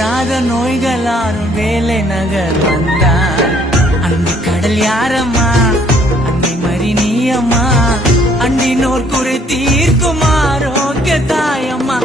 வராத நோய்களாரும் வேலை நகர் வந்தார். அன்பு கடல் யாரம்மா, அன்னை மறி நீயம்மா, அண்டினோர் குறை தீர்க்கும் ஆரோக்கிய தாயம்மா.